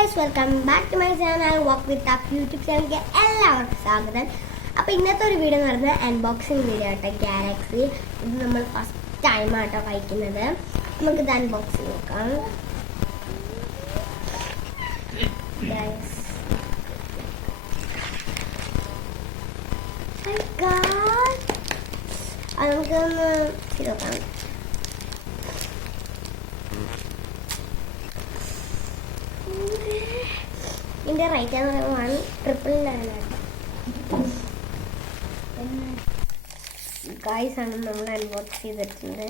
Guys, welcome back to my channel work with up YouTube ചാനലിലേക്ക് എല്ലാവർക്കും സ്വാഗതം. അപ്പോൾ ഇന്നത്തെ ഒരു വീഡിയോ എന്ന് പറയുന്നത് അൺബോക്സിങ് വീഡിയോ ആട്ടോ. ഗാലക്സി ഇത് നമ്മൾ ഫസ്റ്റ് ടൈം ആട്ടോ കഴിക്കുന്നത്. നമുക്കിത് അൺബോക്സിങ് നോക്കാം. അത് നമുക്കൊന്ന് നോക്കാം. ഇതിൻ്റെ റേറ്റ് എന്ന് പറയുമ്പോൾ 1,999 ഗൈസ് ആണ് നമ്മൾ അൺബോക്സ് ചെയ്തിട്ടുണ്ട്.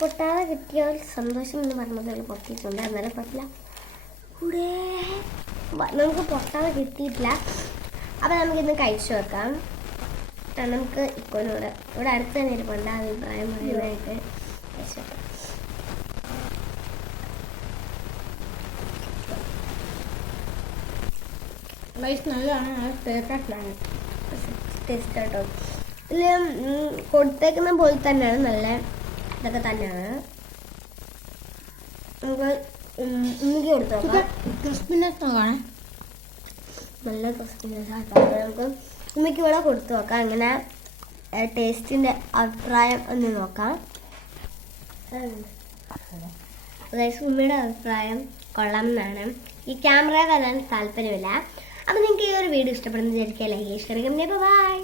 പൊട്ടാതെ കിട്ടിയ ഒരു സന്തോഷം എന്ന് പറഞ്ഞത് പൊട്ടിയിട്ടുണ്ട്. അന്നേരം പറ്റില്ല, കൂടെ നമുക്ക് പൊട്ടാതെ കിട്ടിയിട്ടില്ല. അപ്പം നമുക്കിന്ന് കഴിച്ചു വെക്കാം. നമുക്ക് ഇക്കോനോട് ഇവിടെ അടുത്ത് തന്നെ ഇരിപ്പുണ്ട് അഭിപ്രായം പറയാനായിട്ട്. കഴിച്ചു വെക്കാം. നല്ലതാണ്, ടേസ്റ്റ് കേട്ടോ. ഇതിൽ കൊടുത്തേക്കുന്ന പോലെ തന്നെയാണ്, നല്ല ഇതൊക്കെ തന്നെയാണ്. നമുക്ക് ഉമ്മിക്ക് കൊടുത്തു നോക്കാം. ക്രിസ്പിനെസ് നോക്കാം, നല്ല ക്രിസ്പിനെസ് ആട്ടോ. നമുക്ക് ഉമ്മിക്ക് ഇവിടെ കൊടുത്തു നോക്കാം. അങ്ങനെ ടേസ്റ്റിൻ്റെ അഭിപ്രായം ഒന്ന് നോക്കാം. ഉമ്മിയുടെ അഭിപ്രായം കൊള്ളാം എന്നാണ്. ഈ ക്യാമറ കാണാൻ താല്പര്യമില്ല. അപ്പോൾ നിങ്ങൾക്ക് ഈ ഒരു വീഡിയോ ഇഷ്ടപ്പെടുന്ന വിചാരിക്കുക. Like, share, comment, by.